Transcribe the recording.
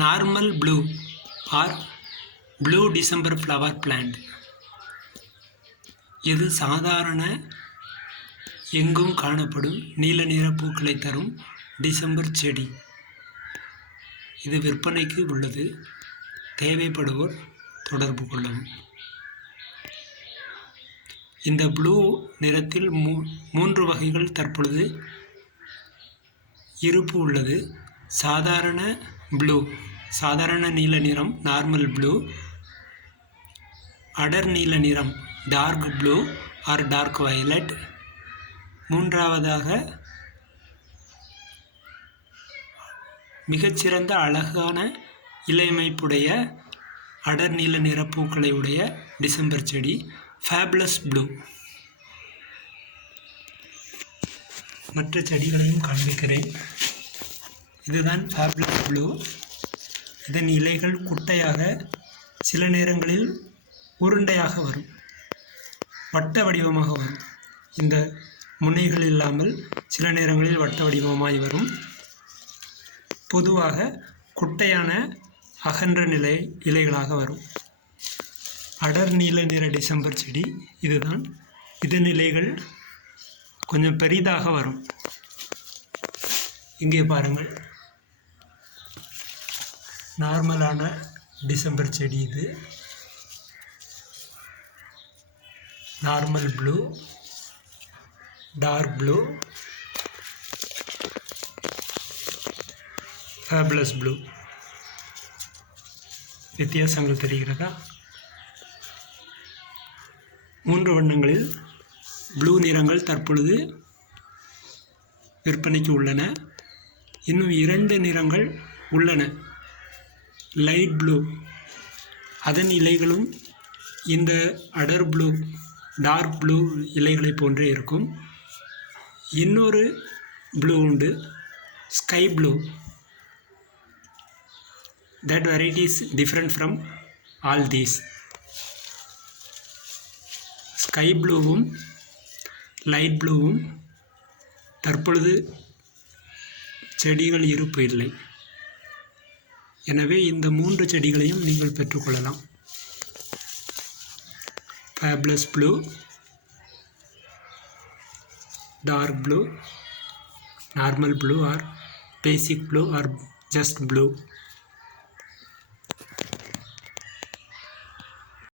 Normal blue or blue December flower plant. இது சாதாரண எங்கும் காணப்படும் நீல நிற பூக்களை தரும் டிசம்பர் செடி. இது விற்பனைக்கு உள்ளது. தேவைப்படுவோர் தொடர்பு கொள்ளவும். இந்த ப்ளூ நிறத்தில் 3 வகைகள் தற்பொழுது இருப்பு உள்ளது. சாதாரண ப்ளூ, சாதாரண நீல நிறம் நார்மல் ப்ளூ, அடர் நீல நிறம் dark blue or dark violet, மூன்றாவதாக மிகச்சிறந்த அழகான இலையமைப்புடைய அடர் நீல நிற பூக்களை உடைய டிசம்பர் செடி ஃபேபுலஸ் ப்ளூ. மற்ற செடிகளையும் காண்பிக்கிறேன். இதுதான் ஃபேபுலஸ் ப்ளூ. இதன் இலைகள் குட்டையாக, சில நேரங்களில் உருண்டையாக வரும், வட்ட வடிவமாக வரும். இந்த முனைகள் இல்லாமல் சில நேரங்களில் வட்ட வடிவமாய் வரும். பொதுவாக குட்டையான அகன்ற இலைகளாக வரும். அடர் நீல நிற டிசம்பர் செடி இதுதான். இதன் இலைகள் கொஞ்சம் பெரிதாக வரும். இங்கே பாருங்கள், நார்மலான டிசம்பர் செடி இது. Normal blue, dark blue, fabulous blue. வித்தியாசங்கள் தெரிகிறதா? 3 வண்ணங்களில் ப்ளூ நிறங்கள் தற்பொழுது விற்பனைக்கு உள்ளன. இன்னும் 2 நிறங்கள் உள்ளன. லைட் ப்ளூ, அதன் இலைகளும் இந்த அடர் ப்ளூ, டார்க் ப்ளூ இலைகளை போன்றே இருக்கும். இன்னொரு ப்ளூ உண்டு, sky blue. That variety is different from all these. Sky ப்ளூவும் லைட் ப்ளூவும் தற்பொழுது செடிகள் இருப்பு இல்லை. எனவே இந்த 3 செடிகளையும் நீங்கள் பெற்றுக்கொள்ளலாம். Fabulous blue, dark blue, normal blue or basic blue or just blue.